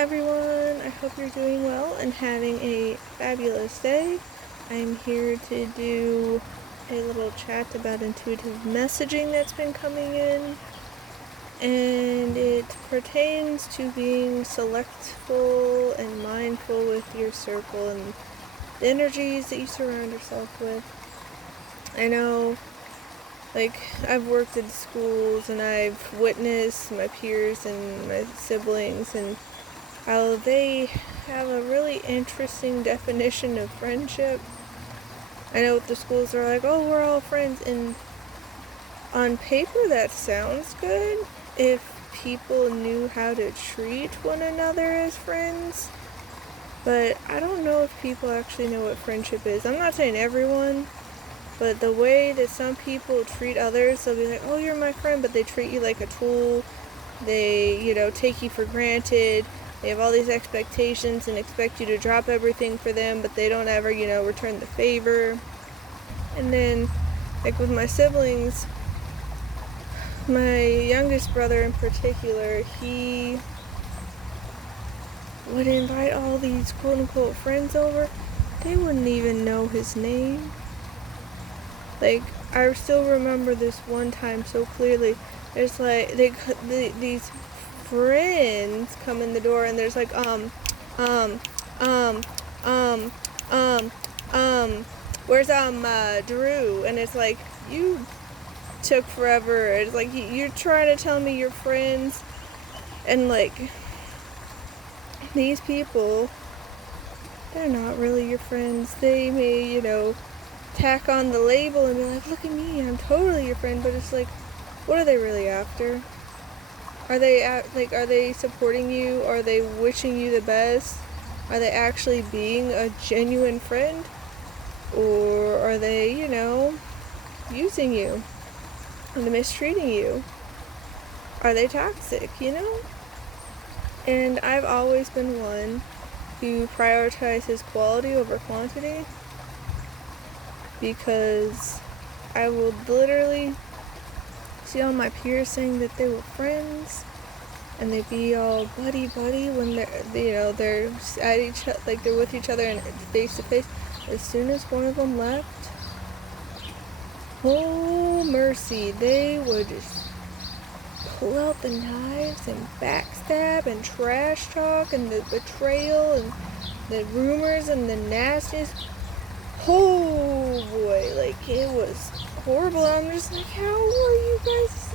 everyone. I hope you're doing well and having a fabulous day. I'm here to do a little chat about intuitive messaging that's been coming in, and it pertains to being selectful and mindful with your circle and the energies that you surround yourself with. I know, I've worked in schools and I've witnessed my peers and my siblings and how they have a really interesting definition of friendship. I know the schools are like, oh, we're all friends, and on paper that sounds good if people knew how to treat one another as friends, but I don't know if people actually know what friendship is. I'm not saying everyone, but the way that some people treat others, they'll be like, oh, you're my friend, but they treat you like a tool. They, take you for granted. They have all these expectations and expect you to drop everything for them, but they don't ever, return the favor. And then, with my siblings, my youngest brother in particular, he would invite all these quote-unquote friends over. They wouldn't even know his name. I still remember this one time so clearly. There's these friends come in the door, and there's where's Drew? And it's like, you took forever. It's like, you're trying to tell me you're friends, and these people, they're not really your friends. They may, tack on the label and be like, look at me, I'm totally your friend, but it's like, what are they really after? Are they supporting you? Are they wishing you the best? Are they actually being a genuine friend? Or are they, using you? Are they mistreating you? Are they toxic, And I've always been one who prioritizes quality over quantity, because I will literally see all my peers saying that they were friends, and they be all buddy when they're at each other, they're with each other and face to face. As soon as one of them left, oh mercy, they would just pull out the knives and backstab and trash talk and the betrayal and the rumors and the nastiness. Oh boy, it was horrible. I'm just like, how are you guys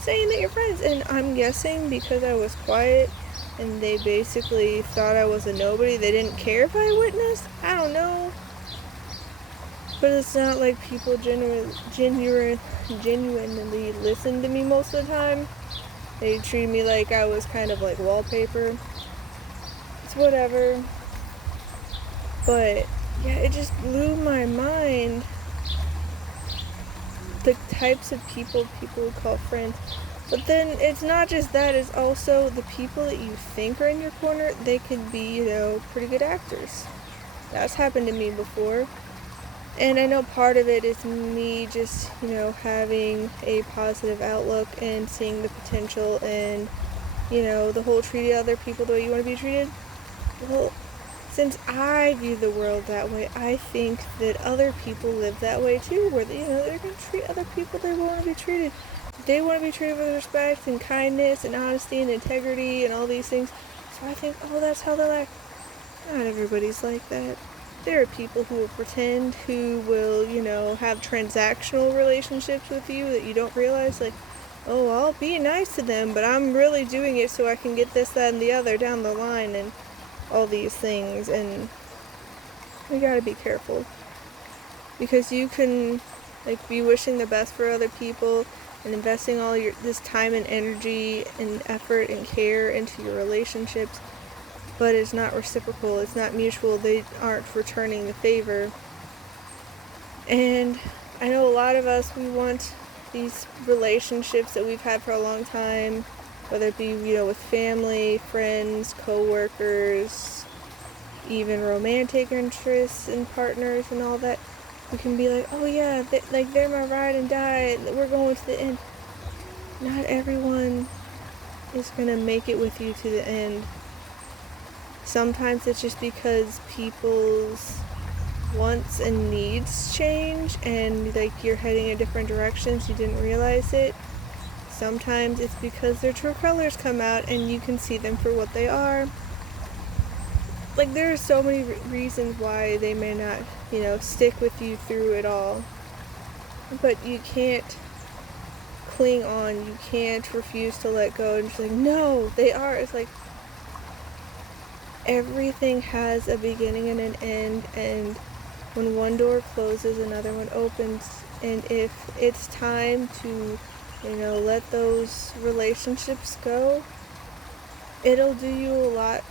saying that you're friends? And I'm guessing because I was quiet and they basically thought I was a nobody, they didn't care if I witnessed. I don't know, but it's not like people genuinely listened to me most of the time. They treated me like I was kind of like wallpaper. It's whatever, but yeah, it just blew my mind, the types of people would call friends. But then it's not just that, it's also the people that you think are in your corner, they can be, pretty good actors. That's happened to me before. And I know part of it is me just, having a positive outlook and seeing the potential and, the whole treating other people the way you want to be treated. Well, since I view the world that way, I think that other people live that way too, where they're going to treat other people the way they want to be treated. They want to be treated with respect and kindness and honesty and integrity and all these things. So I think, oh, that's how they're like. Not everybody's like that. There are people who will pretend, who will, have transactional relationships with you that you don't realize, oh, I'll be nice to them, but I'm really doing it so I can get this, that, and the other down the line, and all these things. And we gotta be careful, because you can be wishing the best for other people and investing all this time and energy and effort and care into your relationships, but it's not reciprocal, it's not mutual, they aren't returning the favor. And I know a lot of us, we want these relationships that we've had for a long time, whether it be, with family, friends, co-workers, even romantic interests and partners and all that. We can be like, oh yeah, they're my ride and die, we're going to the end. Not everyone is going to make it with you to the end. Sometimes it's just because people's wants and needs change and like you're heading in different directions, you didn't realize it. Sometimes it's because their true colors come out and you can see them for what they are. Like, there are so many reasons why they may not, stick with you through it all. But you can't cling on, you can't refuse to let go and just like, no, they are. It's like, everything has a beginning and an end, and when one door closes, another one opens. And if it's time to, let those relationships go, it'll do you a lot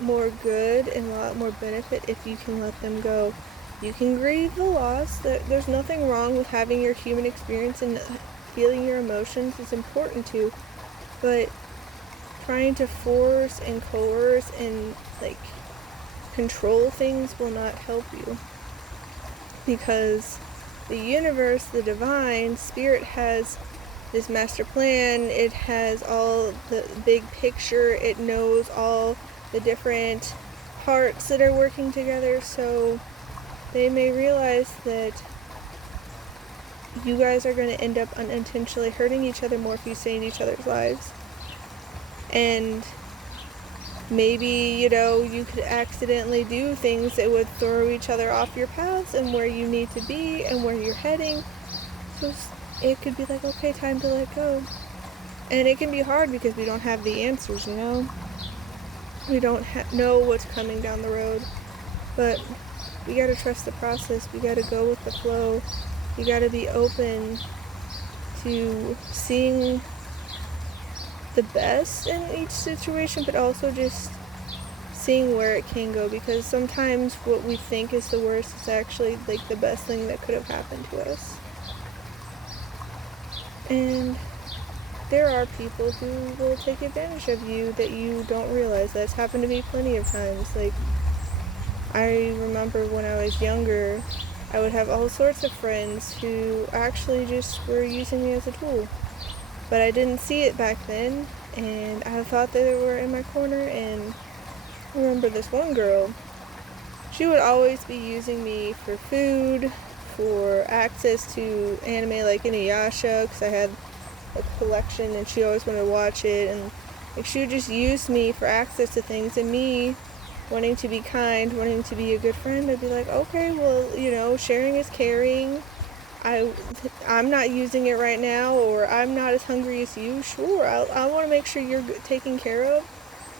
more good and a lot more benefit if you can let them go. You can grieve the loss. There's nothing wrong with having your human experience and feeling your emotions. It's important to, but trying to force and coerce and control things will not help you, because the universe, the divine spirit, has this master plan. It has all the big picture. It knows all the different parts that are working together. So they may realize that you guys are going to end up unintentionally hurting each other more if you stay in each other's lives. And maybe, you could accidentally do things that would throw each other off your paths and where you need to be and where you're heading. So it could be like, okay, time to let go. And it can be hard because we don't have the answers, We don't know what's coming down the road. But we got to trust the process. We got to go with the flow. You got to be open to seeing the best in each situation, but also just seeing where it can go, because sometimes what we think is the worst is actually the best thing that could have happened to us. And there are people who will take advantage of you that you don't realize. That's happened to me plenty of times. I remember when I was younger, I would have all sorts of friends who actually just were using me as a tool. But I didn't see it back then, and I thought that they were in my corner. And I remember this one girl, she would always be using me for food, for access to anime like Inuyasha, because I had a collection and she always wanted to watch it. And she would just use me for access to things, and me wanting to be kind, wanting to be a good friend, I'd be like, okay, well, sharing is caring. I'm not using it right now, or I'm not as hungry as you. Sure, I want to make sure you're taken care of.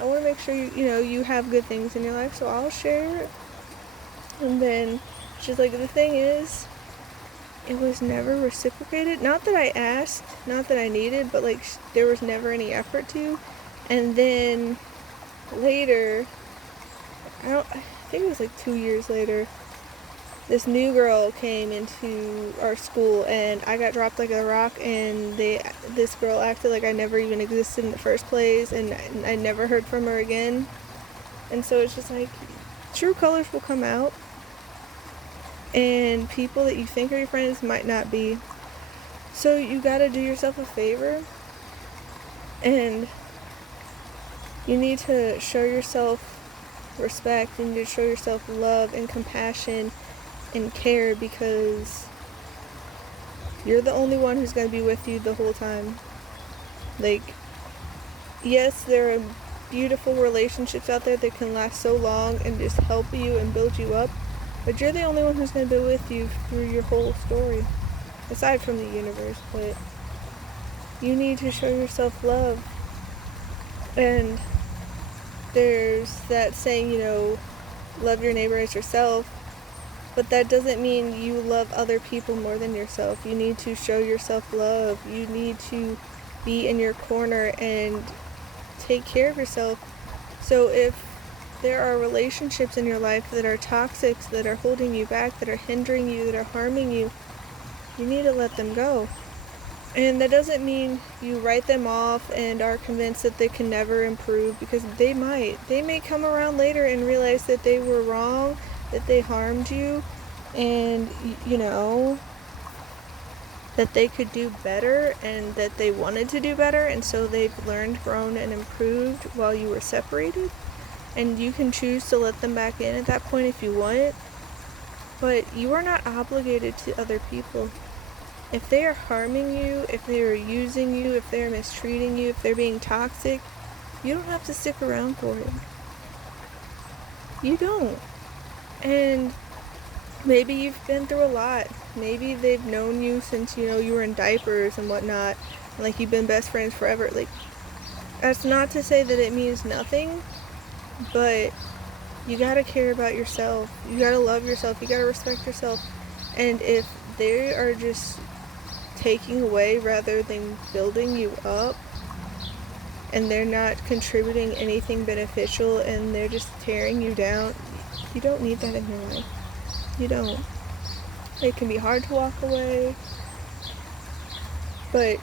I want to make sure you have good things in your life, so I'll share it. And then she's like, the thing is, it was never reciprocated. Not that I asked, not that I needed, but there was never any effort to. And then later, I think it was 2 years later, this new girl came into our school, and I got dropped like a rock, and this girl acted like I never even existed in the first place, and I never heard from her again. And so it's just true colors will come out, and people that you think are your friends might not be. So you gotta do yourself a favor, and you need to show yourself respect, and you show yourself love and compassion and care, because you're the only one who's going to be with you the whole time. Yes, there are beautiful relationships out there that can last so long and just help you and build you up, but you're the only one who's going to be with you through your whole story, aside from the universe. But you need to show yourself love. And there's that saying, love your neighbor as yourself. But that doesn't mean you love other people more than yourself. You need to show yourself love. You need to be in your corner and take care of yourself. So if there are relationships in your life that are toxic, that are holding you back, that are hindering you, that are harming you, you need to let them go. And that doesn't mean you write them off and are convinced that they can never improve, because they might. They may come around later and realize that they were wrong, that they harmed you, and, that they could do better and that they wanted to do better, and so they've learned, grown, and improved while you were separated. and you can choose to let them back in at that point if you want, but you are not obligated to other people. If they are harming you, if they are using you, if they are mistreating you, if they're being toxic, you don't have to stick around for it. You don't. And maybe you've been through a lot. Maybe they've known you since, you were in diapers and whatnot. And, like, you've been best friends forever. Like, that's not to say that it means nothing, but you gotta care about yourself. You gotta love yourself. You gotta respect yourself. And if they are just taking away rather than building you up, and they're not contributing anything beneficial, and they're just tearing you down, you don't need that in your life. You don't. It can be hard to walk away, but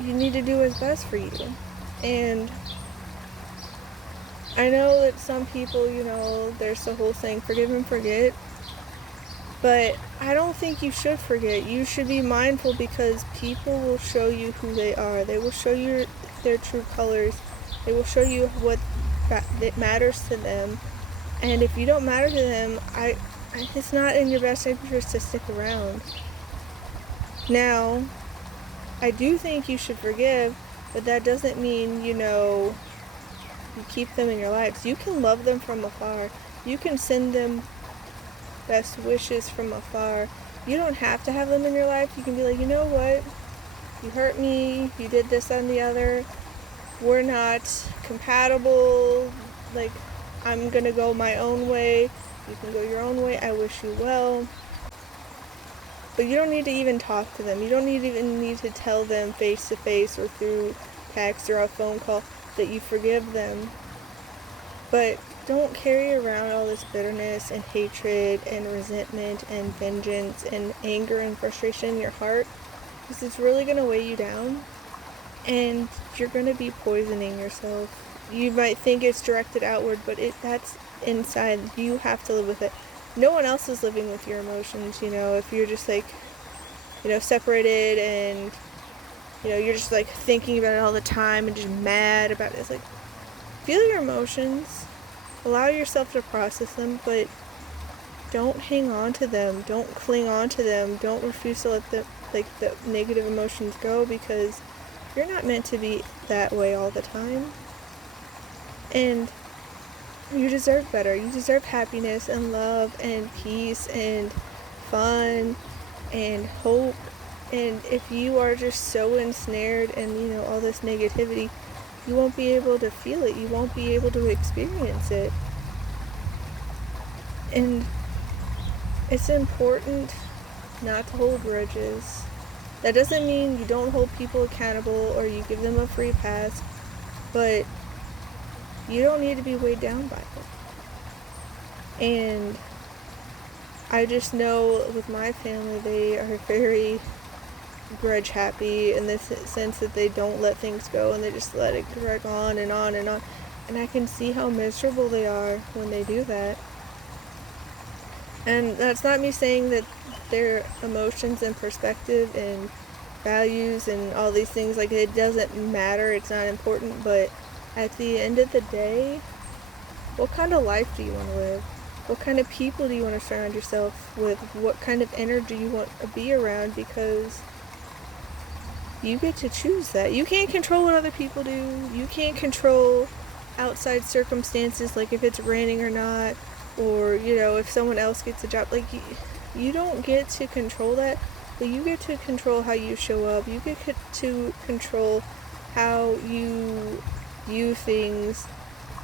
you need to do what's best for you. And I know that some people, there's the whole saying, forgive and forget, but I don't think you should forget. You should be mindful, because people will show you who they are. They will show you their true colors. They will show you what that matters to them. And if you don't matter to them, it's not in your best interest to stick around. Now, I do think you should forgive, but that doesn't mean, you keep them in your lives. You can love them from afar. You can send them best wishes from afar. You don't have to have them in your life. You can be like, you know what? You hurt me. You did this and the other. We're not compatible. Like, I'm gonna go my own way. You can go your own way. I wish you well. But you don't need to even talk to them. You don't even need to tell them face to face or through text or a phone call that you forgive them. But don't carry around all this bitterness and hatred and resentment and vengeance and anger and frustration in your heart, because it's really going to weigh you down, and you're going to be poisoning yourself. You might think it's directed outward, but that's inside. You have to live with it. No one else is living with your emotions, if you're just like, separated, and you're just like thinking about it all the time and just mad about it. It's like, feel your emotions, allow yourself to process them, but don't hang on to them. Don't cling on to them. Don't refuse to let the negative emotions go, because you're not meant to be that way all the time. And you deserve better. You deserve happiness and love and peace and fun and hope. And if you are just so ensnared in, all this negativity, you won't be able to feel it. You won't be able to experience it. And it's important not to hold grudges. That doesn't mean you don't hold people accountable or you give them a free pass, but you don't need to be weighed down by it. And I just know with my family, they are very grudge happy in the sense that they don't let things go and they just let it drag on and on and on. And I can see how miserable they are when they do that. And that's not me saying that their emotions and perspective and values and all these things, like, it doesn't matter, it's not important, but at the end of the day, what kind of life do you want to live? What kind of people do you want to surround yourself with? What kind of energy you want to be around? Because you get to choose that. You can't control what other people do. You can't control outside circumstances, like if it's raining or not, or, if someone else gets a job. Like, you don't get to control that, but you get to control how you show up. You get to control how you view things,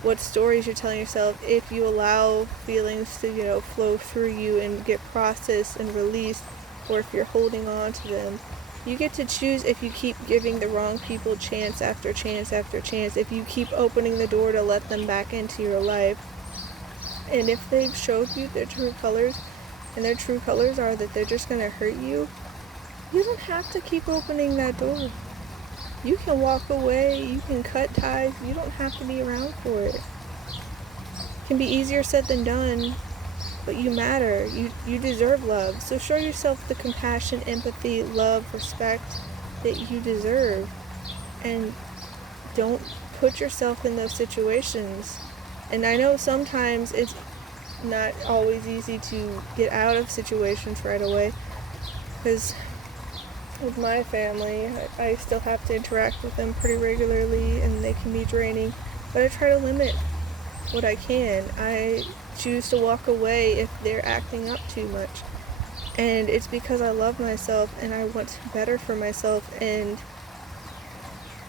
what stories you're telling yourself, if you allow feelings to, flow through you and get processed and released, or if you're holding on to them. You get to choose if you keep giving the wrong people chance after chance after chance, if you keep opening the door to let them back into your life. And if they've showed you their true colors, and their true colors are that they're just going to hurt you, you don't have to keep opening that door. You can walk away, you can cut ties, you don't have to be around for it. It can be easier said than done, but you matter. You deserve love. So show yourself the compassion, empathy, love, respect that you deserve. And don't put yourself in those situations. And I know sometimes it's not always easy to get out of situations right away, because with my family, I still have to interact with them pretty regularly, and they can be draining, but I try to limit what I can. I choose to walk away if they're acting up too much, and it's because I love myself and I want better for myself, and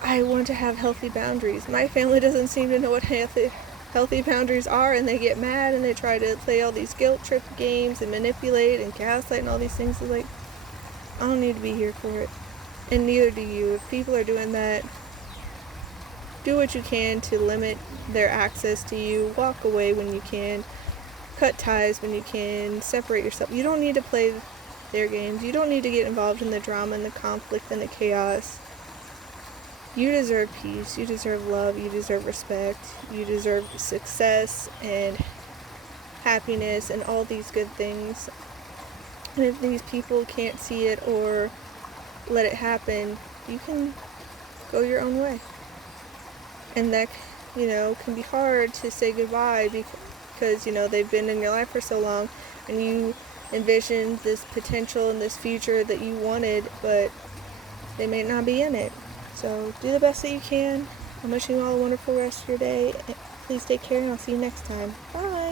I want to have healthy boundaries. My family doesn't seem to know what healthy boundaries are, and they get mad and they try to play all these guilt trip games and manipulate and gaslight and all these things. It's like, I don't need to be here for it, and neither do you. If people are doing that, do what you can to limit their access to you. Walk away when you can. Cut ties when you can. Separate yourself. You don't need to play their games. You don't need to get involved in the drama and the conflict and the chaos. You deserve peace. You deserve love. You deserve respect. You deserve success and happiness and all these good things. And if these people can't see it or let it happen, you can go your own way. And that, can be hard to say goodbye because, they've been in your life for so long and you envisioned this potential and this future that you wanted, but they may not be in it. So do the best that you can. I'm wishing you all a wonderful rest of your day. Please take care, and I'll see you next time. Bye.